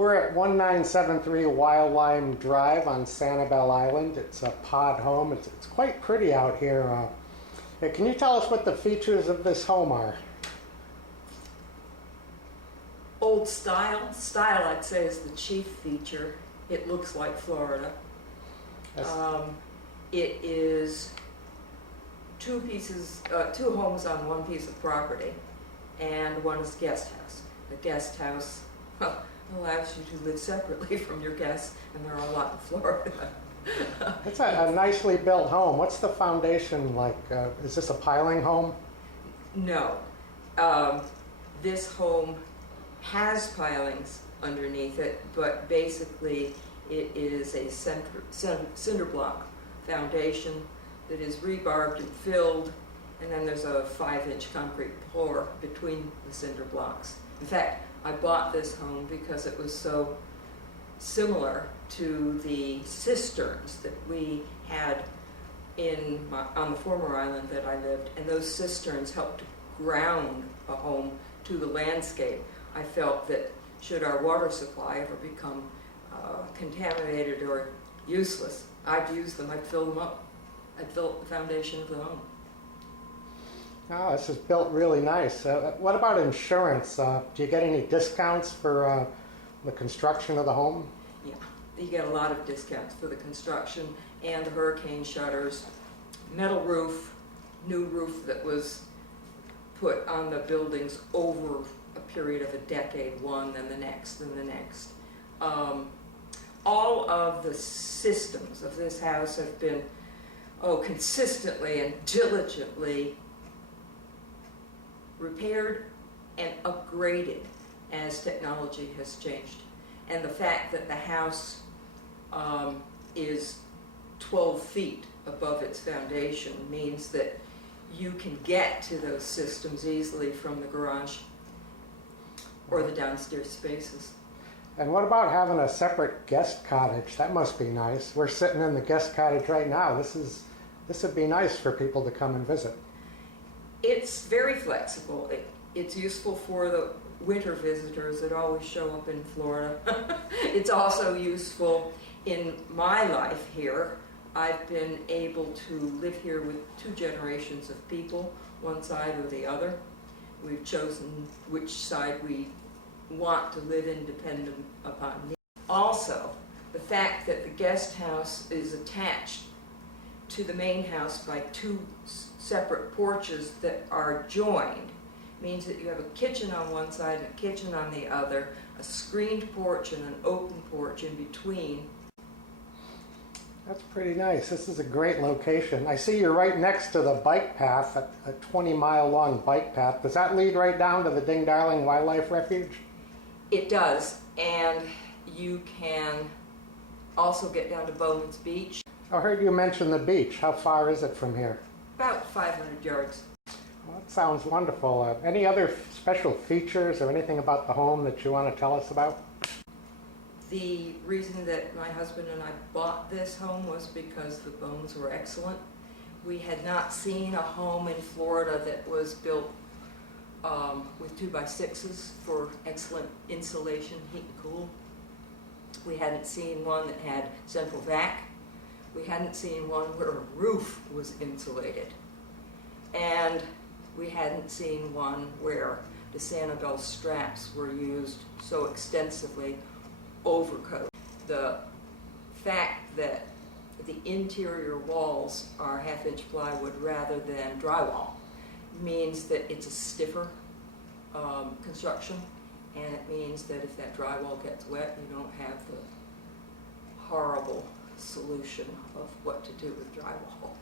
We're at 1973 Wild Lime Drive on Sanibel Island. It's a pod home. It's quite pretty out here. Can you tell us what the features of this home are? Old style. Style, I'd say, is the chief feature. It looks like Florida. It is two homes on one piece of property, and one is guest house. The guest house allows you to live separately from your guests, and there are a lot in Florida. It's a nicely built home. What's the foundation like? Is this a piling home? No. This home has pilings underneath it, but basically it is a cinder block foundation that is rebarbed and filled, and then there's a 5-inch concrete pour between the cinder blocks. In fact, I bought this home because it was so similar to the cisterns that we had on the former island that I lived, and those cisterns helped to ground a home to the landscape. I felt that should our water supply ever become contaminated or useless, I'd use them, I'd fill them up. I'd fill up the foundation of the home. Oh, this is built really nice. What about insurance? Do you get any discounts for the construction of the home? Yeah, you get a lot of discounts for the construction and the hurricane shutters. Metal roof, new roof that was put on the buildings over a period of a decade, one, then the next, then the next. All of the systems of this house have been consistently and diligently repaired and upgraded as technology has changed. And the fact that the house is 12 feet above its foundation means that you can get to those systems easily from the garage or the downstairs spaces. And what about having a separate guest cottage? That must be nice. We're sitting in the guest cottage right now. This would be nice for people to come and visit. It's very flexible. It's useful for the winter visitors that always show up in Florida. It's also useful in my life here. I've been able to live here with 2 generations of people, one side or the other. We've chosen which side we want to live independent upon. Also, the fact that the guest house is attached to the main house by 2 separate porches that are joined means that you have a kitchen on one side and a kitchen on the other, a screened porch and an open porch in between. That's pretty nice. This is a great location. I see you're right next to the bike path, a 20-mile-long bike path. Does that lead right down to the Ding Darling Wildlife Refuge? It does, and you can also get down to Bowman's Beach. I heard you mention the beach. How far is it from here? About 500 yards. Well, that sounds wonderful. Any other special features or anything about the home that you want to tell us about? The reason that my husband and I bought this home was because the bones were excellent. We had not seen a home in Florida that was built with 2x6s for excellent insulation, heat and cool. We hadn't seen one that had central vac. We hadn't seen one where a roof was insulated. And we hadn't seen one where the Sanibel straps were used so extensively over coat. The fact that the interior walls are 1/2-inch plywood rather than drywall means that it's a stiffer construction, and it means that if that drywall gets wet, you don't have the horrible solution of what to do with drywall.